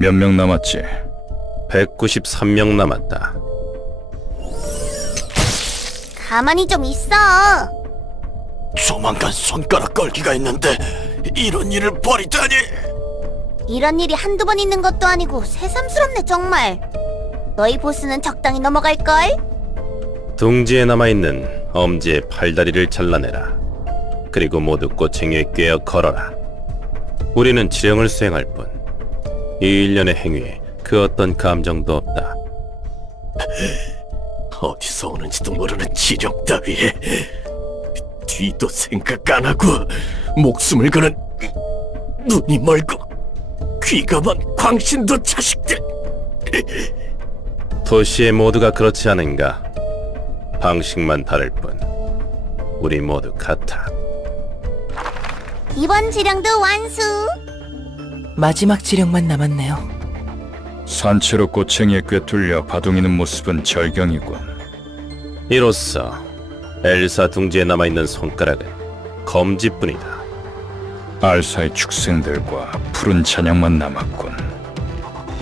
몇 명 남았지? 193명 남았다. 가만히 좀 있어. 조만간 손가락 걸기가 있는데 이런 일을 벌이다니. 이런 일이 한두 번 있는 것도 아니고 새삼스럽네 정말. 너희 보스는 적당히 넘어갈걸? 둥지에 남아있는 엄지의 팔다리를 잘라내라. 그리고 모두 꼬챙이에 꿰어 걸어라. 우리는 지령을 수행할 뿐 이 일련의 행위에 그 어떤 감정도 없다. 어디서 오는지도 모르는 지령 따위에 뒤도 생각 안 하고 목숨을 거는 눈이 멀고 귀가 먼 광신도 자식들. 도시의 모두가 그렇지 않은가? 방식만 다를 뿐 우리 모두 같아. 이번 지령도 완수. 마지막 지령만 남았네요. 산채로 꼬챙이에 꿰뚫려 바둥이는 모습은 절경이군. 이로써 엘사 둥지에 남아있는 손가락은 검지뿐이다. 알사의 축생들과 푸른 잔향만 남았군.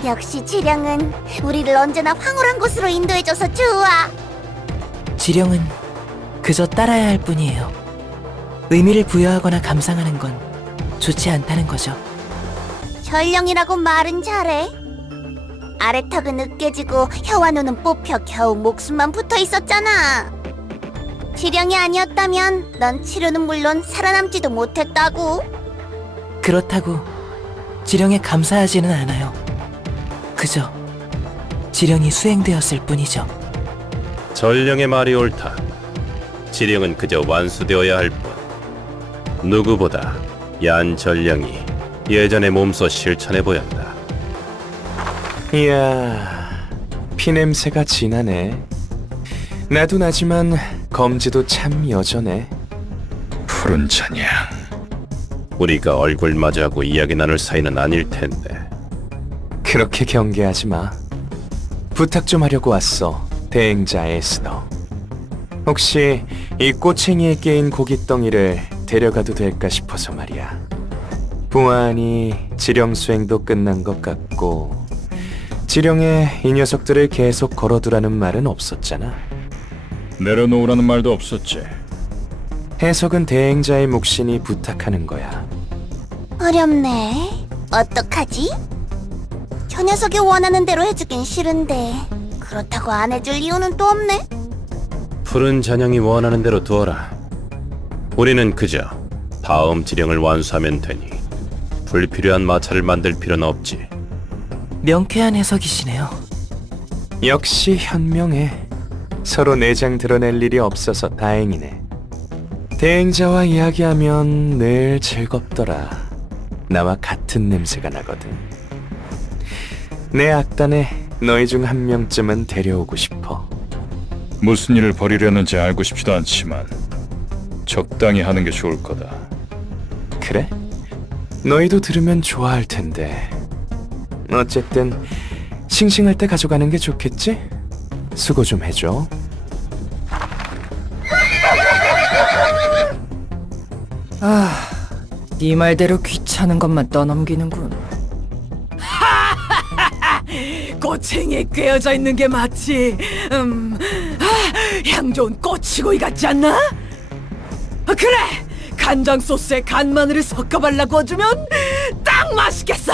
역시 지령은 우리를 언제나 황홀한 곳으로 인도해줘서 좋아. 지령은 그저 따라야 할 뿐이에요. 의미를 부여하거나 감상하는 건 좋지 않다는 거죠. 전령이라고 말은 잘해. 아래턱은 으깨지고 혀와 눈은 뽑혀 겨우 목숨만 붙어 있었잖아. 지령이 아니었다면 넌 치료는 물론 살아남지도 못했다고. 그렇다고 지령에 감사하지는 않아요. 그저 지령이 수행되었을 뿐이죠. 전령의 말이 옳다. 지령은 그저 완수되어야 할 뿐. 누구보다 얀 전령이 예전에 몸소 실천해 보였다. 이야, 피냄새가 진하네. 나도 나지만 검지도 참 여전해. 푸른 잔향. 우리가 얼굴 마주하고 이야기 나눌 사이는 아닐 텐데. 그렇게 경계하지 마. 부탁 좀 하려고 왔어, 대행자 에스더. 혹시 이 꼬챙이에 깨인 고깃덩이를 데려가도 될까 싶어서 말이야. 보아하니 지령 수행도 끝난 것 같고 지령에 이 녀석들을 계속 걸어두라는 말은 없었잖아. 내려놓으라는 말도 없었지. 해석은 대행자의 몫이니 부탁하는 거야. 어렵네. 어떡하지? 저 녀석이 원하는 대로 해주긴 싫은데 그렇다고 안 해줄 이유는 또 없네. 푸른 잔향이 원하는 대로 두어라. 우리는 그저 다음 지령을 완수하면 되니 불필요한 마찰을 만들 필요는 없지. 명쾌한 해석이시네요. 역시 현명해. 서로 내장 드러낼 일이 없어서 다행이네. 대행자와 이야기하면 늘 즐겁더라. 나와 같은 냄새가 나거든. 내 악단에 너희 중 한 명쯤은 데려오고 싶어. 무슨 일을 벌이려는지 알고 싶지도 않지만 적당히 하는 게 좋을 거다. 그래? 너희도 들으면 좋아할 텐데. 어쨌든 싱싱할 때 가져가는 게 좋겠지? 수고 좀 해줘. 네 말대로 귀찮은 것만 떠넘기는군. 꼬챙이에 꿰어져 있는 게 맞지. 향 좋은 꼬치구이 같지 않나? 그래! 간장 소스에 간마늘을 섞어 발라 구워주면 딱 맛있겠어.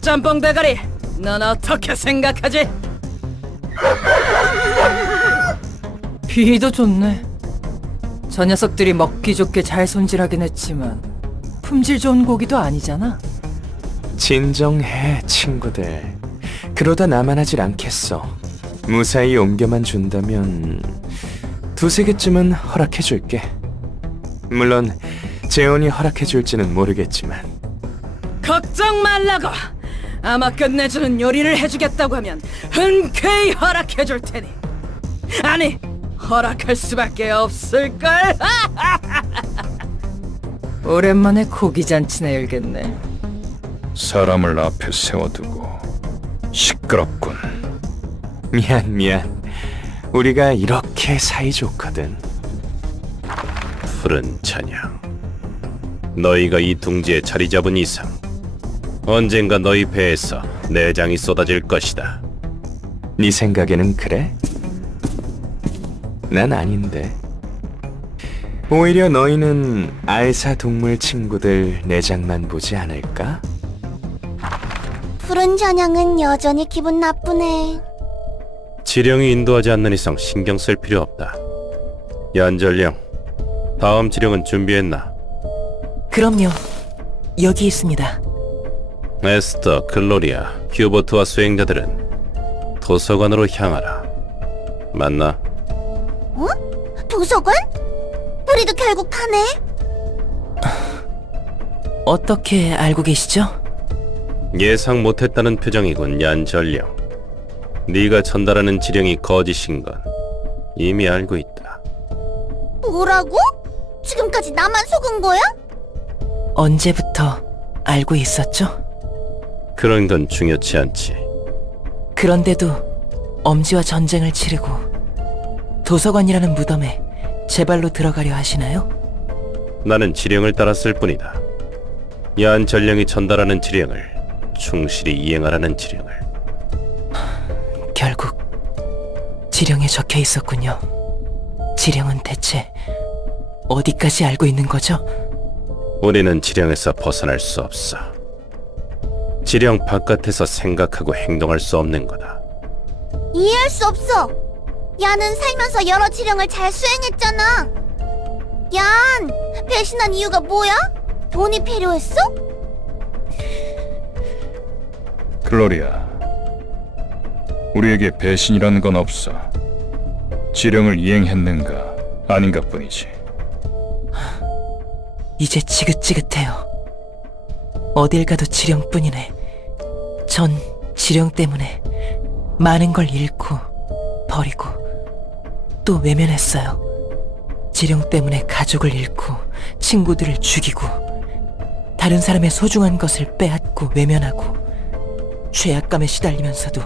짬뽕 대가리, 넌 어떻게 생각하지? 비도 좋네. 저 녀석들이 먹기 좋게 잘 손질하긴 했지만 품질 좋은 고기도 아니잖아. 진정해, 친구들. 그러다 나만 하질 않겠어. 무사히 옮겨만 준다면 두세 개쯤은 허락해줄게. 물론 재혼이 허락해줄지는 모르겠지만. 걱정 말라고. 아마 끝내주는 요리를 해주겠다고 하면 흔쾌히 허락해줄 테니. 아니, 허락할 수밖에 없을걸. 오랜만에 고기 잔치나 열겠네. 사람을 앞에 세워두고 시끄럽군. 미안. 우리가 이렇게 사이좋거든. 푸른 찬양, 너희가 이 둥지에 자리 잡은 이상 언젠가 너희 배에서 내장이 쏟아질 것이다. 네 생각에는 그래? 난 아닌데. 오히려 너희는 알사 동물 친구들 내장만 보지 않을까? 푸른 전향은 여전히 기분 나쁘네. 지령이 인도하지 않는 이상 신경 쓸 필요 없다. 얀전령, 다음 지령은 준비했나? 그럼요. 여기 있습니다. 에스더, 글로리아, 휴버트와 수행자들은 도서관으로 향하라. 맞나? 어? 도서관? 우리도 결국 가네? 어떻게 알고 계시죠? 예상 못했다는 표정이군, 얀전령. 네가 전달하는 지령이 거짓인 건 이미 알고 있다. 뭐라고? 지금까지 나만 속은 거야? 언제부터 알고 있었죠? 그런 건 중요치 않지. 그런데도 엄지와 전쟁을 치르고 도서관이라는 무덤에 제 발로 들어가려 하시나요? 나는 지령을 따랐을 뿐이다. 얀전령이 전달하는 지령을 충실히 이행하라는 지령을. 결국 지령에 적혀 있었군요. 지령은 대체 어디까지 알고 있는 거죠? 우리는 지령에서 벗어날 수 없어. 지령 바깥에서 생각하고 행동할 수 없는 거다. 이해할 수 없어. 얀은 살면서 여러 지령을 잘 수행했잖아. 얀, 배신한 이유가 뭐야? 돈이 필요했어? 글로리아, 우리에게 배신이라는 건 없어. 지령을 이행했는가 아닌가 뿐이지. 이제 지긋지긋해요. 어딜 가도 지령뿐이네. 전 지령 때문에 많은 걸 잃고 버리고 또 외면했어요. 지령 때문에 가족을 잃고 친구들을 죽이고 다른 사람의 소중한 것을 빼앗고 외면하고 죄악감에 시달리면서도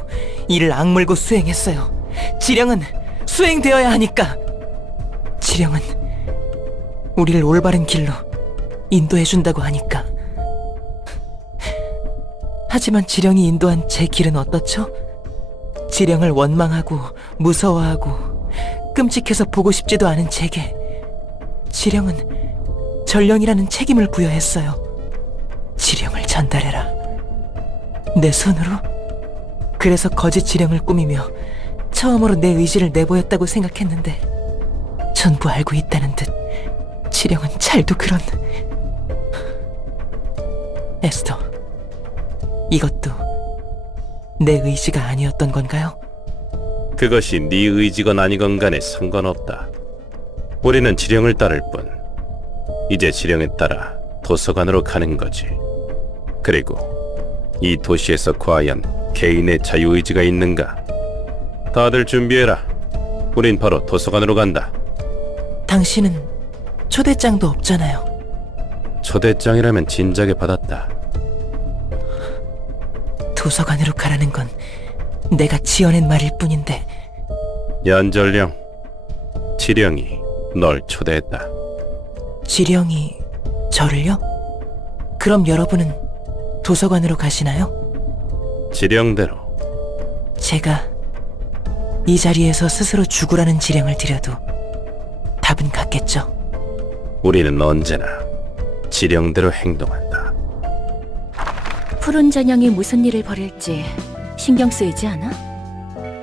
이를 악물고 수행했어요. 지령은 수행되어야 하니까. 지령은 우리를 올바른 길로 인도해준다고 하니까. 하지만 지령이 인도한 제 길은 어떻죠? 지령을 원망하고 무서워하고 끔찍해서 보고 싶지도 않은 제게 지령은 전령이라는 책임을 부여했어요. 지령을 전달해라. 내 손으로? 그래서 거짓 지령을 꾸미며 처음으로 내 의지를 내보였다고 생각했는데 전부 알고 있다는 듯 지령은 잘도 그런... 에스더, 이것도 내 의지가 아니었던 건가요? 그것이 네 의지건 아니건 간에 상관없다. 우리는 지령을 따를 뿐. 이제 지령에 따라 도서관으로 가는 거지. 그리고 이 도시에서 과연 개인의 자유의지가 있는가? 다들 준비해라. 우린 바로 도서관으로 간다. 당신은 초대장도 없잖아요. 초대장이라면 진작에 받았다. 도서관으로 가라는 건 내가 지어낸 말일 뿐인데. 얀전령, 지령이 널 초대했다. 지령이 저를요? 그럼 여러분은 도서관으로 가시나요? 지령대로. 제가 이 자리에서 스스로 죽으라는 지령을 드려도 답은 같겠죠? 우리는 언제나 지령대로 행동한다. 푸른 전형이 무슨 일을 벌일지 신경 쓰이지 않아?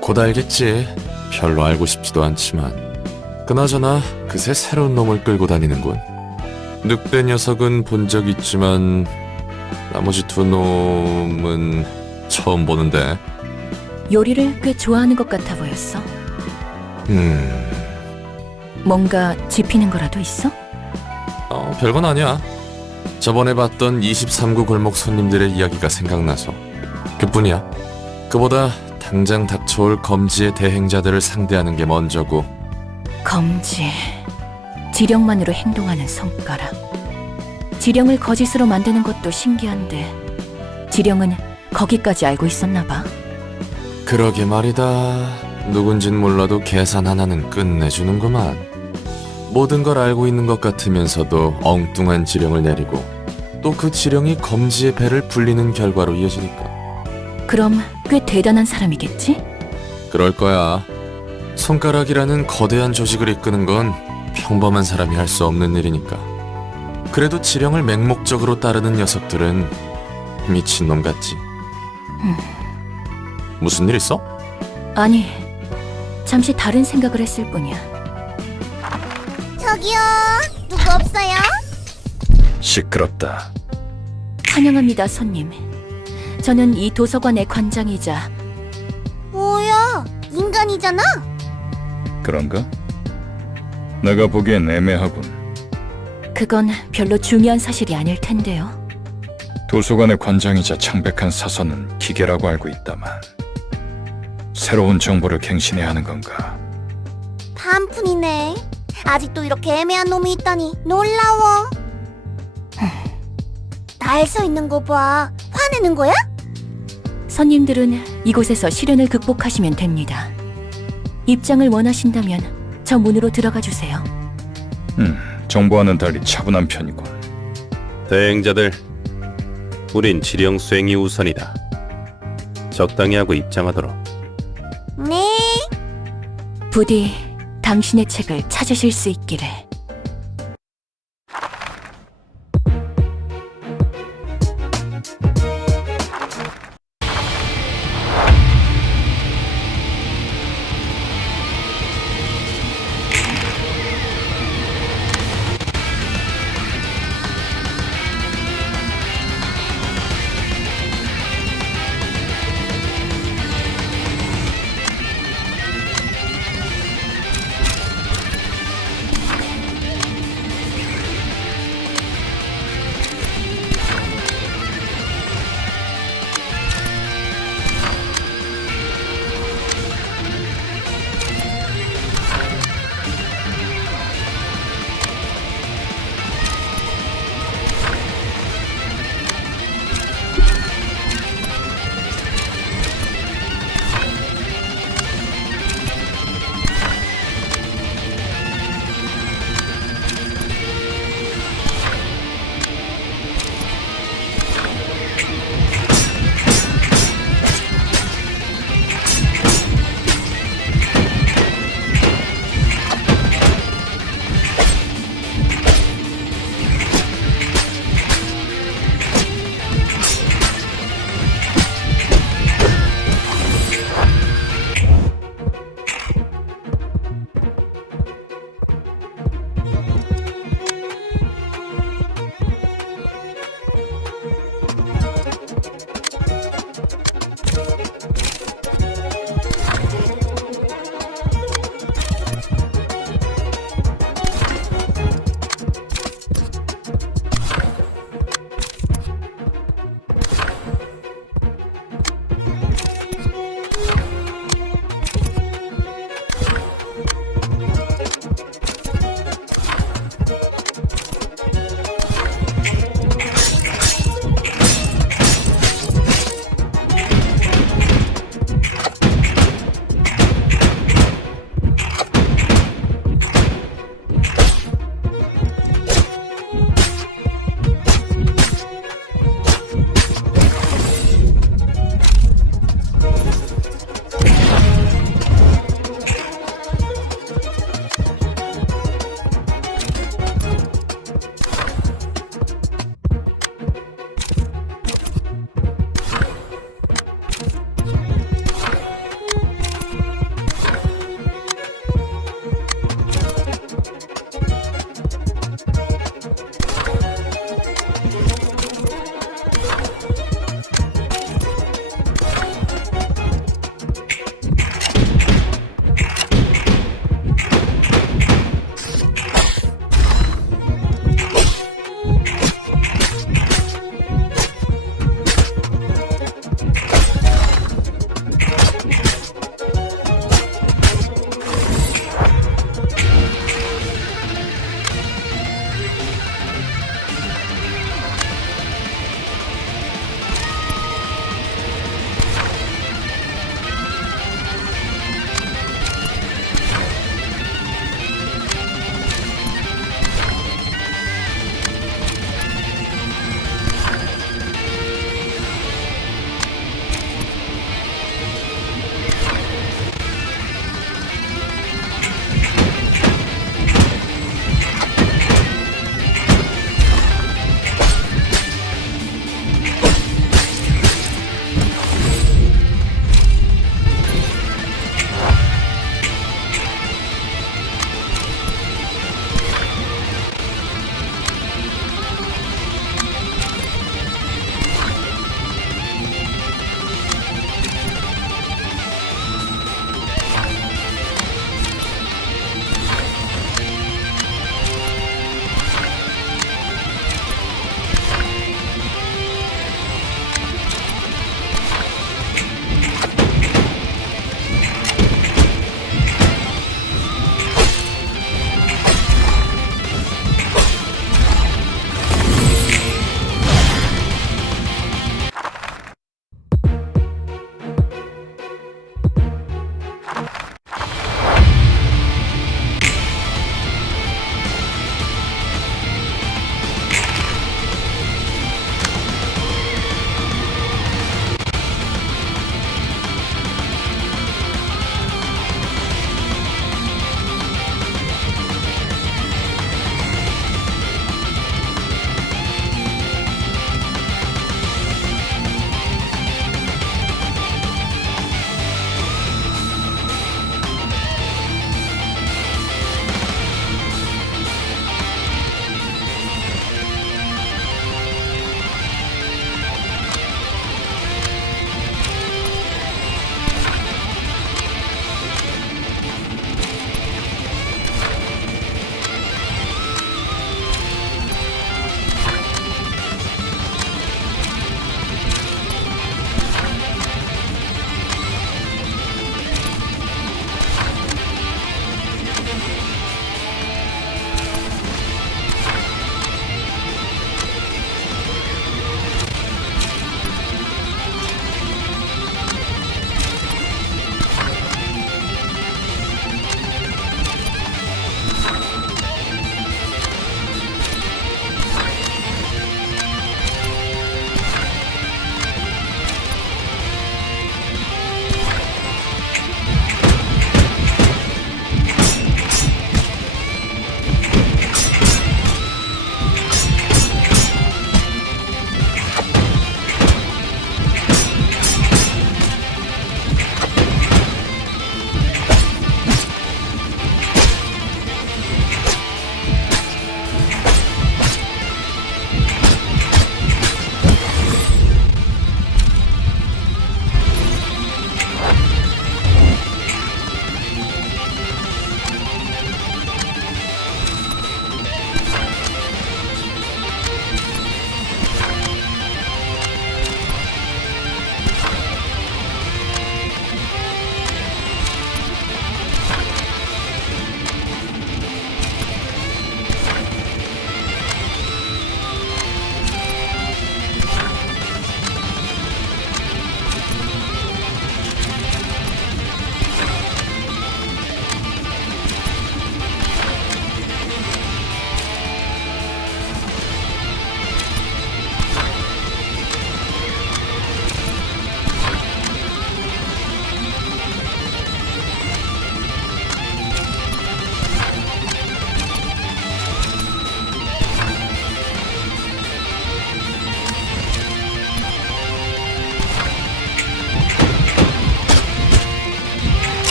곧 알겠지. 별로 알고 싶지도 않지만. 그나저나 그새 새로운 놈을 끌고 다니는군. 늑대 녀석은 본 적 있지만 나머지 두 놈은 처음 보는데. 요리를 꽤 좋아하는 것 같아 보였어. 뭔가 짚히는 거라도 있어? 별건 아니야. 저번에 봤던 23구 골목 손님들의 이야기가 생각나서 그뿐이야. 그보다 당장 닥쳐올 검지의 대행자들을 상대하는 게 먼저고. 검지. 지령만으로 행동하는 손가락. 지령을 거짓으로 만드는 것도 신기한데 지령은 거기까지 알고 있었나 봐. 그러게 말이다. 누군진 몰라도 계산 하나는 끝내주는구만. 모든 걸 알고 있는 것 같으면서도 엉뚱한 지령을 내리고 또 그 지령이 검지의 배를 불리는 결과로 이어지니까. 그럼 꽤 대단한 사람이겠지? 그럴 거야. 손가락이라는 거대한 조직을 이끄는 건 평범한 사람이 할 수 없는 일이니까. 그래도 지령을 맹목적으로 따르는 녀석들은 미친놈 같지. 무슨 일 있어? 아니, 잠시 다른 생각을 했을 뿐이야. 저기요, 누구 없어요? 시끄럽다. 환영합니다, 손님. 저는 이 도서관의 관장이자 뭐야, 인간이잖아? 그런가? 내가 보기엔 애매하군. 그건 별로 중요한 사실이 아닐 텐데요. 도서관의 관장이자 창백한 사서는 기계라고 알고 있다만 새로운 정보를 갱신해야 하는 건가? 반푼이네. 아직도 이렇게 애매한 놈이 있다니 놀라워. 날 서 있는 거 봐. 화내는 거야? 손님들은 이곳에서 시련을 극복하시면 됩니다. 입장을 원하신다면 저 문으로 들어가 주세요. 정보와는 달리 차분한 편이군. 대행자들, 우린 지령 수행이 우선이다. 적당히 하고 입장하도록. 네. 부디 당신의 책을 찾으실 수 있기를.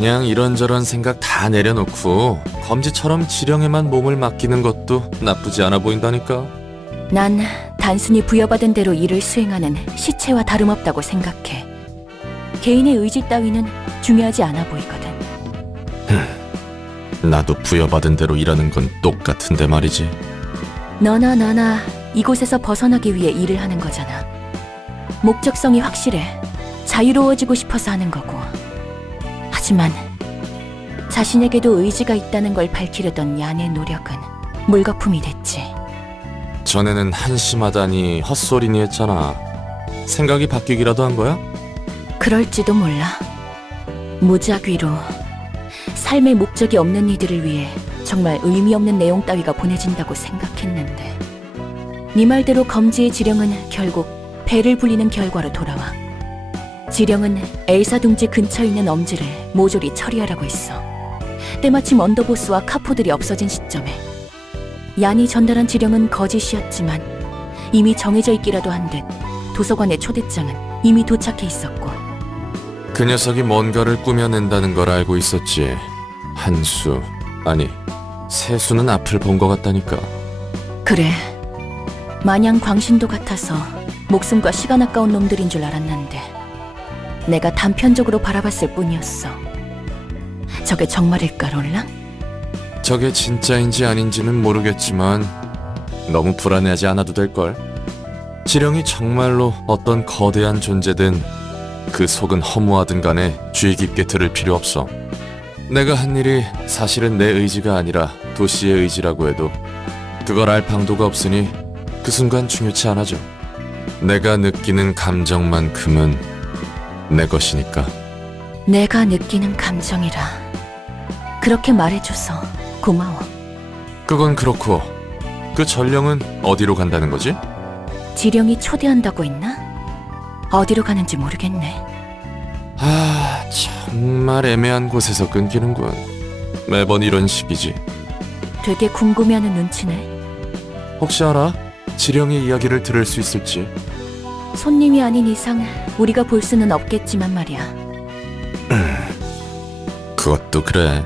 그냥 이런저런 생각 다 내려놓고 검지처럼 지령에만 몸을 맡기는 것도 나쁘지 않아 보인다니까. 난 단순히 부여받은 대로 일을 수행하는 시체와 다름없다고 생각해. 개인의 의지 따위는 중요하지 않아 보이거든. 나도 부여받은 대로 일하는 건 똑같은데 말이지. 너나 나나 이곳에서 벗어나기 위해 일을 하는 거잖아. 목적성이 확실해. 자유로워지고 싶어서 하는 거고. 하지만 자신에게도 의지가 있다는 걸 밝히려던 얀의 노력은 물거품이 됐지. 전에는 한심하다니 헛소리니 했잖아. 생각이 바뀌기라도 한 거야? 그럴지도 몰라. 무작위로 삶의 목적이 없는 이들을 위해 정말 의미 없는 내용 따위가 보내진다고 생각했는데 네 말대로 검지의 지령은 결국 배를 불리는 결과로 돌아와. 지령은 엘사 둥지 근처에 있는 엄지를 모조리 처리하라고 했어. 때마침 언더보스와 카포들이 없어진 시점에 얀이 전달한 지령은 거짓이었지만 이미 정해져 있기라도 한 듯 도서관의 초대장은 이미 도착해 있었고. 그 녀석이 뭔가를 꾸며낸다는 걸 알고 있었지. 한 수, 아니 세 수는 앞을 본 것 같다니까. 그래, 마냥 광신도 같아서 목숨과 시간 아까운 놈들인 줄 알았는데 내가 단편적으로 바라봤을 뿐이었어. 저게 정말일까, 롤랑? 저게 진짜인지 아닌지는 모르겠지만 너무 불안해하지 않아도 될걸. 지령이 정말로 어떤 거대한 존재든 그 속은 허무하든 간에 주의 깊게 들을 필요 없어. 내가 한 일이 사실은 내 의지가 아니라 도시의 의지라고 해도 그걸 알 방도가 없으니 그 순간 중요치 않아져. 내가 느끼는 감정만큼은 내 것이니까. 내가 느끼는 감정이라. 그렇게 말해줘서 고마워. 그건 그렇고 그 전령은 어디로 간다는 거지? 지령이 초대한다고 했나? 어디로 가는지 모르겠네. 아, 정말 애매한 곳에서 끊기는군. 매번 이런 식이지. 되게 궁금해하는 눈치네. 혹시 알아? 지령의 이야기를 들을 수 있을지. 손님이 아닌 이상 우리가 볼 수는 없겠지만 말이야. 그것도 그래.